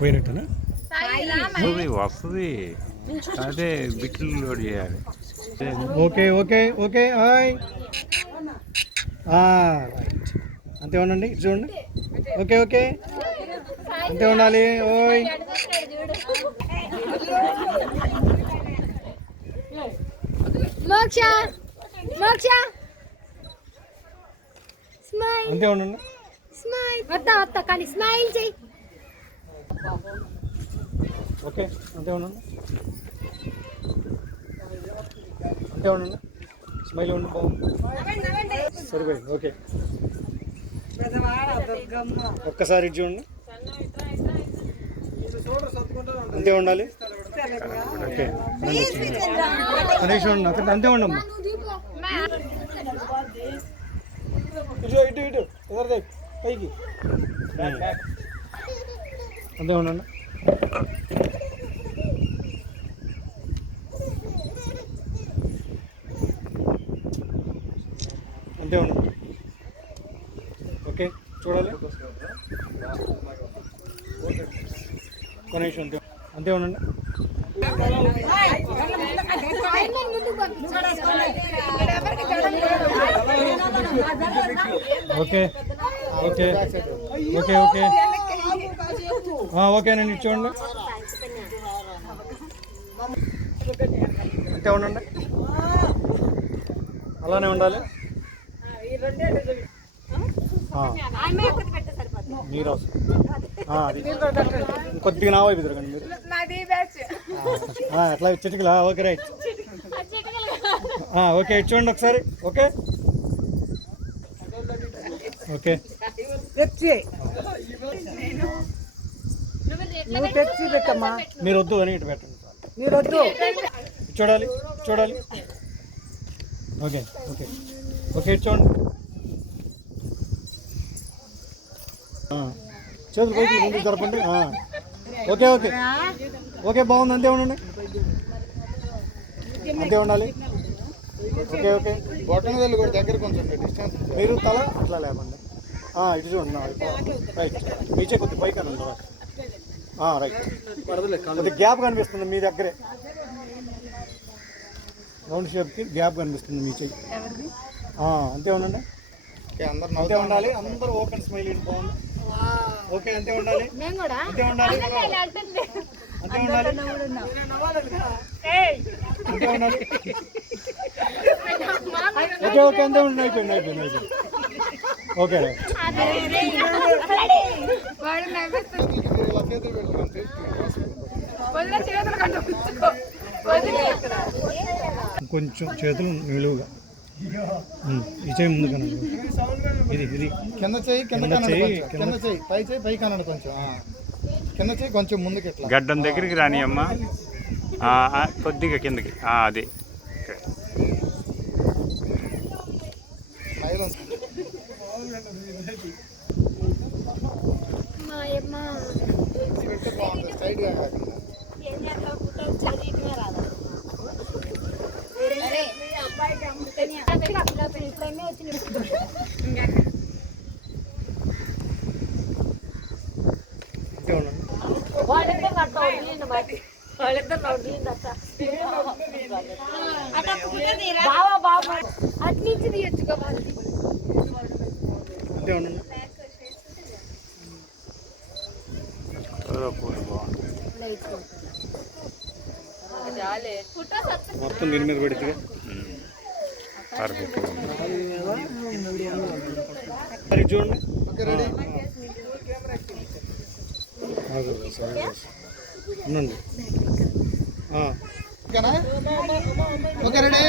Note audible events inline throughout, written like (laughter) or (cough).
పోయినట్టేనా? వస్తుంది వస్తుంది. అదే బిట్లు లోడ్ చేయాలి. Okay okay okay hi right. అంతే ఉండండి చూడండి. Okay okay. అంతే ఉండాలి ఓయ్. మోక్ష మోక్ష. స్మైల్. అంతే ఉండండి. స్మైల్. వద్దా వద్దా కానీ స్మైల్ చెయ్యి. ఓకే అంతే ఉండండి అంతే ఉండండి స్మైల్ ఉండి బాగుంది సరిపోయింది ఓకే. ఒక్కసారి చూడండి. అంతే ఉండాలి? ఓకే అనేసి ఉండండి అక్కడ అంతే ఉండమ్మా. ఇటు ఇటు ఇటు. ఎవరిదే? పైకి. అంతే ఉండండి. అంతే ఉండండి. ఓకే చూడాలి. ఒక అంతే. అంతే ఉండండి. Okay okay okay okay. ఓకేనండి చూడండి అంతే ఉండండి అలానే ఉండాలి. మీరు కొద్దిగా నా వైపు తిరగండి మీరు. అట్లా చిటికలా? Okay right. ఓకే చూడండి ఒకసారి. ఓకే? ఓకే. నువ్వు తెచ్చి పెట్టమ్మా. మీరు వద్దు అని ఇటు పెట్టండి మీరు వద్దు. చూడాలి చూడాలి. Okay okay. ఓకే ఇటు చూడండి. చేతులు పైకి ముందుకు జరపండి. ఆ. Okay okay. ఓకే బాగుంది. అంతే ఉండండి. అంతే ఉండాలి. Okay okay. బొట్టన వెళ్ళి కూడా దగ్గర కొంచెం డిస్టెన్స్ మీరు తల అట్లా లేపండి. ఆ, ఇటు చూడండి. రైట్. మీచే కొద్ది పైకి అనండి. ఆ, రైట్ గ్యాప్ కనిపిస్తుంది మీ దగ్గరే. రౌండ్ షేప్కి గ్యాప్ కనిపిస్తుంది మీ చెయ్యి. ఆ, అంతే ఉండండి. అందరు అంతే ఉండాలి. అందరూ ఓపెన్ స్మైల్ బాగుంది. ఓకే అంతే ఉండాలి. నేను కూడా. అంతే ఉండాలి. అంతే ఉండాలి. అంతే (laughs) ఉండాలి. ఓకే ఓకే అంతే ఉండండి అయిపోయింది అయిపోయింది అయిపోయింది. ఓకే (laughs) కొంచెం చేతులు నిలువుగా. ఈ చేయి ముందు కనండి ఇది ఇది. కింద చెయ్యి కింద కొంచెం. కింద- చెయ్యి పై చెయ్యి పై కనండి కొంచెం. ఆ. కింద చెయ్యి కొంచెం ముందుకు ఇట్లా. గడ్డం దగ్గరికి రాని అమ్మ కొద్దిగా కిందకి. ఆ, అది ఓకే. స్మైల్ ఉంది. మా అమ్మ ఇది పెడితే బాగుంటుంది స్ట్రైట్గా కాకుండా. అంతే ఉండండి అట్నుంచి తీయచ్చుకోవాలి అంతే ఉండండి ఏదో పూట బాగుంది మొత్తం దీని మీద పెడితే? మరి చూడండి ఓకే రెడీ ఆగు, సరే, సరే. ఉండండి. ఆ, ఓకేనా? Okay ready?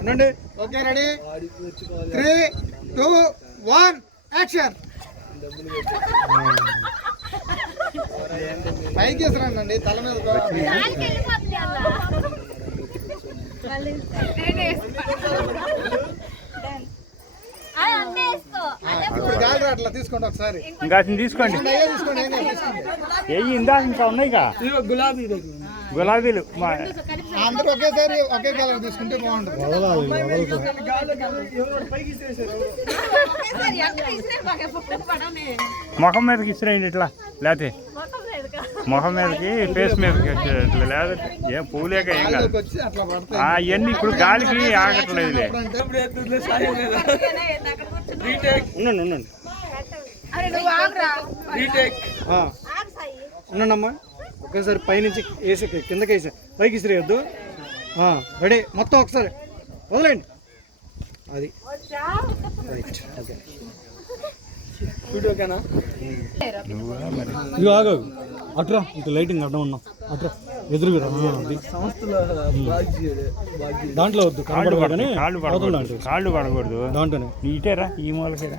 ఉండండి. Okay ready? Three two one action. పైకి వేసిరండి తల మీద రాట్లా తీసుకోండి ఒకసారి. ఇంకా అతను తీసుకోండి. ఇందా ఇంకా ఉన్నాయిగా గులాబీ గులాబీలు. మా అందరూ ఒకేసారి ఒకే కలర్ తీసుకుంటే బాగుంటుంది. ముఖం మీదకి ఇసిరేయండి ఇట్లా లేతే. ముఖం మీదకి ఫేస్ మీదకి ఇట్లా లేదంటే ఏం పూలేక ఏం కాదు. అట్లా ఇవన్నీ ఇప్పుడు గాలికి ఆగట్లేదులే. ఉండండి ఉండండి. అరే నువ్వు ఆగురా. ఆ. ఉండండమ్మా ఒకేసారి పైనుంచి వేసి కిందకి వేసి. పైకి ఇసిరేయద్దు. రెడీ. మొత్తం ఒకసారి. వదలండి అది. Right okay. ఇవి ఆగు అట్రా ఇటు లైటింగ్ అడ్డం ఉన్నాం. అట్రా ఎదురుగా. దాంట్లో వద్దు కాళ్ళు పడకూడదు దాంట్లో కాళ్ళు పడకూడదు. దాంట్లోనే. ఇటేరా ఈ మూలకేరా?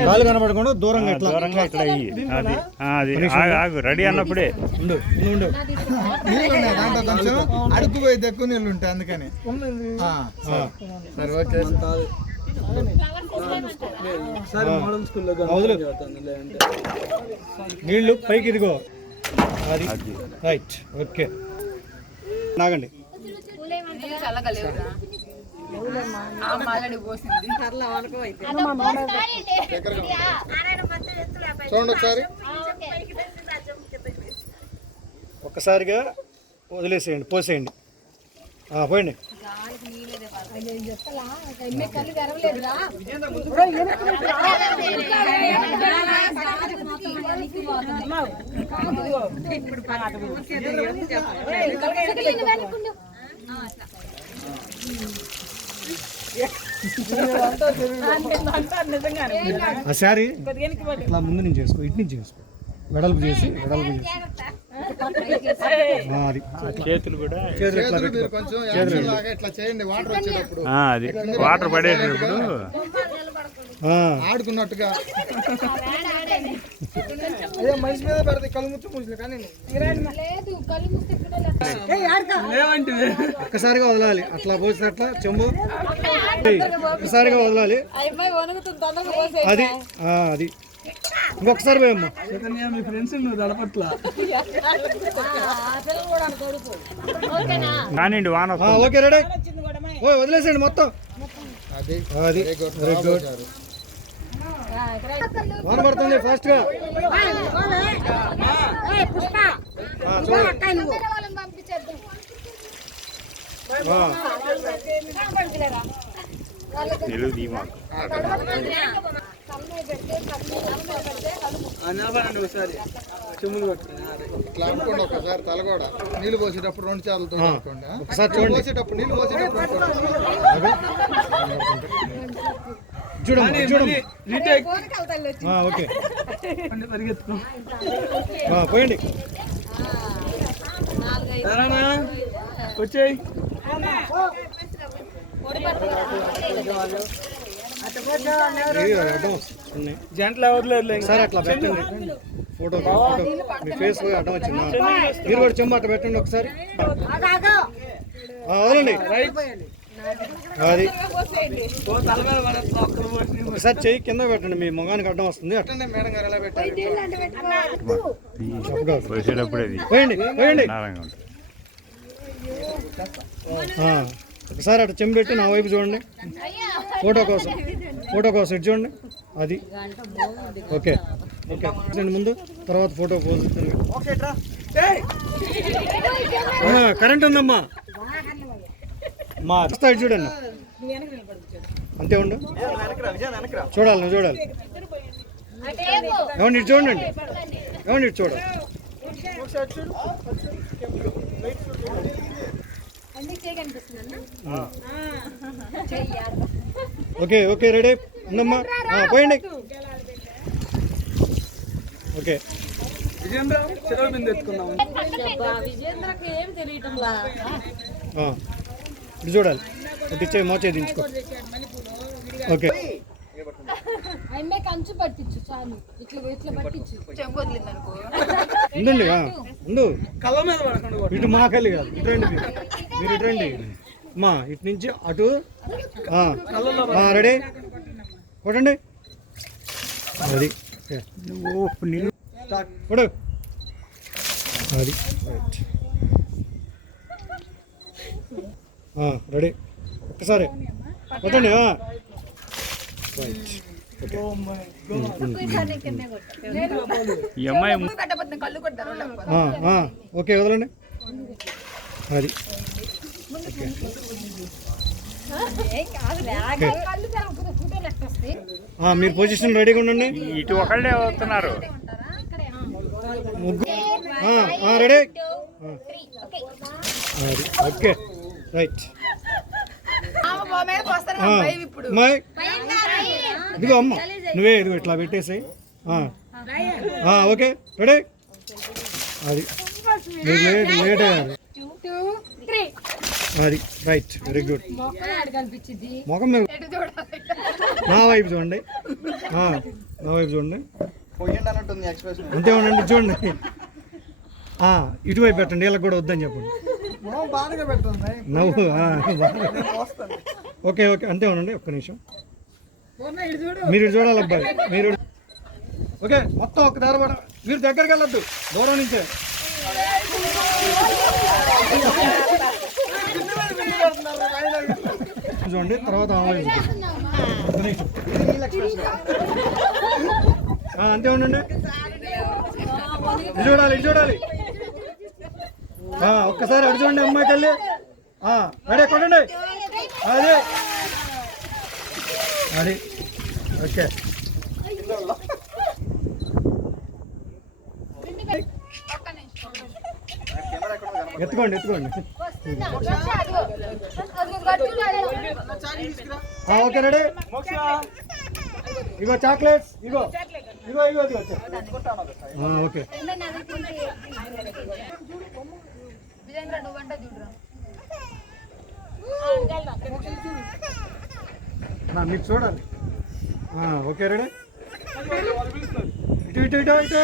కాళ్ళు కనపడకుండా దూరంగా ఇట్లా దూరంగా ఇట్లా. అది అది ఆగు, ఆగు రెడీ అన్నప్పుడే. ఉండు ఉండు, ఉండు. నీళ్ళు ఉన్నాయి దాంట్లో కొంచెం అడుగు పోయి ఎక్కువ నీళ్ళు ఉంటాయి అందుకని. సరే. ఓకే. నీళ్ళు పైకి ఇదిగో. అది. Right okay. నాగండి. చూడండి ఒకసారి ఒక్కసారిగా వదిలేసేయండి పోసేయండి ఆ, పోయండి కళ్ళు ఆ శారీ? ఇట్లా ముందు నుంచి చేసుకో ఇటు నుంచి చేసుకో. వెడల్పు చేసి వెడల్పు చేసి. అది చేతులు కూడా చేతులు కొంచెం ఇట్లా చేయండి వాటర్ వచ్చేటప్పుడు. ఆ, అది. వాటర్ పడేటప్పుడు ఆ, ఆడుకున్నట్టుగా. మనిషి మీద పడితే కళ్ళు ముచ్చు ముచ్చు కానీ ఒక్కసారిగా వదలాలి. అట్లా పోసినట్ల చెంబు. ఏయ్, ఒక్కసారిగా వదలాలి. అది ఆ, అది. ఇంకొకసారి పోయమ్మా మీ ఫ్రెండ్స్ నువ్వు కానివ్వండి వాన ఆ, ఓకే రెడీ. ఓ వదిలేసేయండి మొత్తం. అది అది వెరీ గుడ్ వాన పడుతుంది ఫాస్ట్గా ఆ, చూడండి వాళ్ళని పంపించేద్దాం ఆ, నిలువు ఒకసారి చెమ్ములు ఇట్లా అనుకోండి ఒకసారి తల కూడా నీళ్ళు పోసేటప్పుడు రెండు అనుకోండి చూడండి పోసేటప్పుడు నీళ్ళు పోసేటప్పుడు చూడమ్మా రీటేక్ ఓకే పరిగెత్తుకో పోయండి వచ్చేయ్. జంటలు ఎవరు లేదు ఒకసారి అట్లా పెట్టండి. Photo photo. మీ ఫేస్ అడ్డం వచ్చిందా? మీరు కూడా చెమ్మ అట్లా పెట్టండి ఒకసారి. వదలండి అది. ఒకసారి చెయ్యి కింద పెట్టండి మీ మొగానికి అడ్డం వస్తుంది. పోయండి పోయండి. ఒకసారి అట్లా చెంబు పెట్టి నా వైపు చూడండి. ఫోటో కోసం. ఫోటో కోసం ఇటు చూడండి. అది. ఓకే. ఓకే. ముందు. తర్వాత ఫోటో పోజ్ ఆ, కరెంట్ ఉందమ్మా. మా వస్తా ఇటు చూడండి. అంతే ఉండు. చూడాలి నువ్వు చూడాలి. ఏమండి ఇటు చూడండి. ఏమండి ఇటు చూడాలి. Okay okay ready? ఉందమ్మా. ఆ, పోయండి. ఓకే. విజేంద్ర చెరువు బిందె ఎత్తుకున్నాము విజేంద్రకి ఏం తెలియటంలా ఆ, ఇటు చూడాలి. ఇచ్చే మోచే దించుకో ఓకే. అమ్మాయి కంచు పట్టించు చాలు. ఇట్లా ఇట్లా పట్టించు. చెంపొదిలింది అనుకో ఉండండి ఉండు. కళ్ళ మీద పడకుండా. ఇటు మాకెళ్ళి కాదు ఇటు రండి మీరు. ఇటు రండి. మా ఇటు నుంచి అటు. రెడీ? కొట్టండి. అది. కొడు అది. రెడీ. ఒక్కసారి. కొట్టండి ఆ. రైట్ ఈ అమ్మాయి ఓకే వదలండి. అది. మీరు పొజిషన్ రెడీగా ఉండండి. ఇటు ఒకళ్ళే వస్తున్నారు. ముగ్గురు ఆ, ఆ, రెడీ ఓకే. రైట్ ఆ, అమ్మాయి ఇదిగో అమ్మ నువ్వే ఇదిగో ఇట్లా పెట్టేసి ఓకే రెడీ? అది. మీరు లేట్ లేట్ అయ్యారు. అది రైట్ వెరీ గుడ్. ముఖం మీద నా వైపు చూడండి. నా వైపు చూడండి. అంతే ఉండండి చూడండి ఇటువైపు పెట్టండి వీళ్ళకి కూడా వద్దని చెప్పండి. నవ్వు. ఓకే ఓకే అంతే ఉండండి ఒక్క నిమిషం. మీరు చూడాలి అబ్బాయి. మీరు ఓకే మొత్తం ఒక దారి పడ మీరు దగ్గరికి వెళ్ళొద్దు. దూరం నుంచే. చూడండి తర్వాత అంతే ఉండండి. ఇది చూడాలి ఇది చూడాలి. ఒక్కసారి అడు చూడండి అమ్మాయికి వెళ్ళి ఆ, రెడీ కొట్టండి. అదే. అది ఓకే. ఎత్తుకోండి ఎత్తుకోండి. ఆ, ఓకే రెడీ? ఇగో చాక్లెట్స్ ఇగో. ఇగో ఇగో ఇగో ఓకే. మీరు చూడాలి ఓకే రెడీ? ఇటు ఇటు ఇటు ఇటు.